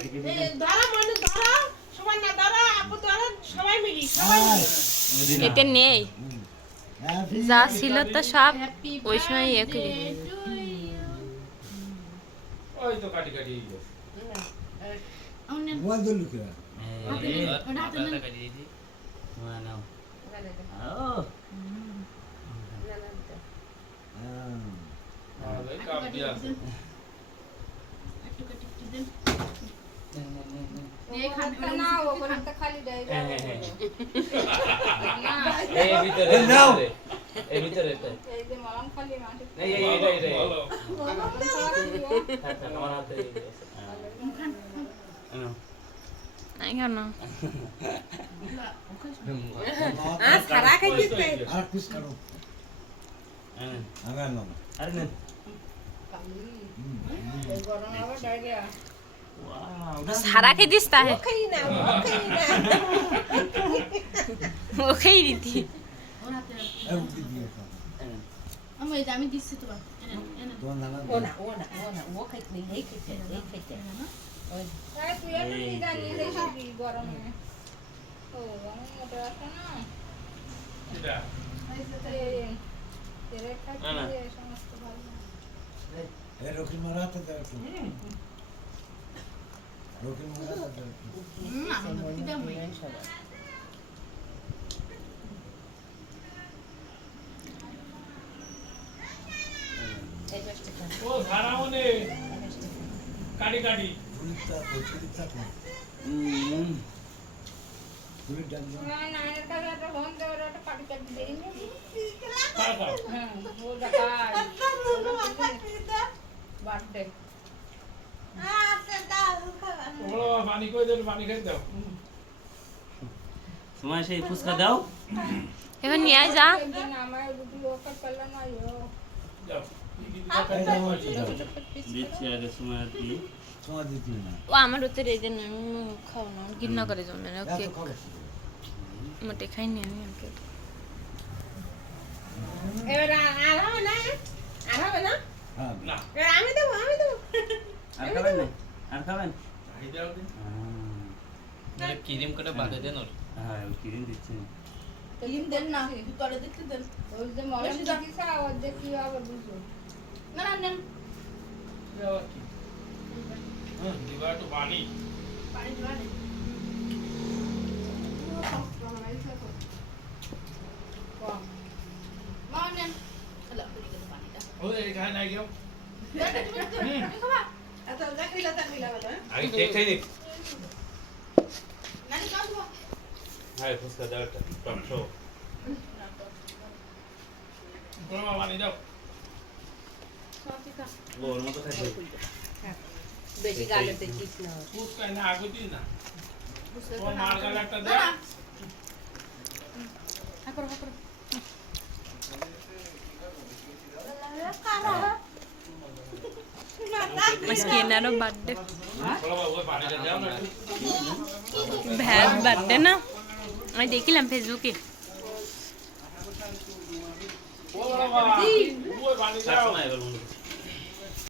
ধরা মনে ধরা সবাই না ধরা আপু ধরা সবাই মিলি সবাই মিলি এতে নেই যা ছিল তো সব ওই সময় একই ওই তো কাটি কাটি মোবাইল ধরলি কে কাপ দিয়া আছে এই ভিতরে নাও এই ভিতরে এই যে মলম খালি মাটি এই আমার হাতে নাই কেন সারা খাইতে আর পিস কাটো আমি আনলাম আরে না এই গরম আবার ডায়রিয়া সারা খেয়ে দিস তাহে খাই না ও খেয়ে দিতি এই উঠি দিয়ে খাও আমি এই যে আমি দিচ্ছি তো তোমার নানা ও খাইতে এই খাইতে তাই তুই একটু নিদা নিয়ে এসে গরমে ও আমি মোটা আছে না এটা তেরে খাইতে সমস্ত ভালো এই রকি মারাতে দাও তো রকি মারাতে দাও আমি দিতাম ও সারা মনে কাটি কাটি পুলিশটা পুলিশটা পুলিশ ডাক না না এর কাছে একটা ফোন দেওয়ার একটা পাটি কাটি দেই নি খাও খাও হ্যাঁ ও দেখাই বার্থডে ওগুলো পানি কই দেন পানি খাই দাও তোমার সেই ফুচকা দাও এবার নিয়ে আয় যা একদিন আমার দুটি ওকে পেলাম না যাও দিচ্ছি আগে সময় দিয়ে তোমার দিতে না ও আমার উত্তর এই জন্য আমি খাও না ঘৃণা করে জন্য ওকে এত খাবে মোটে খাইনি আমি ওকে এবার আর হবে না হ্যাঁ না এবার আমি দেবো আর খাবেন না আর খাবেন খাই দাও দিন ক্রিম করে বাঁধে দেন ওর হ্যাঁ ওই কিরিম দিচ্ছি ক্রিম দেন না তলে দেখতে দেন ওই যে মলম দিছা ওর যে কি হবে বুঝো না না নেন দাও কি দিবা তো পানি পানি দিবা না মা নেন হলো পানিটা ওই খাই না কেউ তুমি খাবা এত দেখিলা বলো আগে কেক খাই দেখ নানি খাও তো হ্যাঁ ফুচকা দাও একটা টক শো বড় পানি দাও ওর মতো খাইছে বেশি গালে দেখিস না ফুচকা না আগে দিস না ও মার গালে একটা দে হাকর হাকর আজকে এনারও বার্থডে বড় বাবু পানিটা দাও না ভ্যার বার্থডে না আমি দেখিলাম ফেসবুকে ও বাবা ওই পানি তার দাও সময় এবার বন্ধু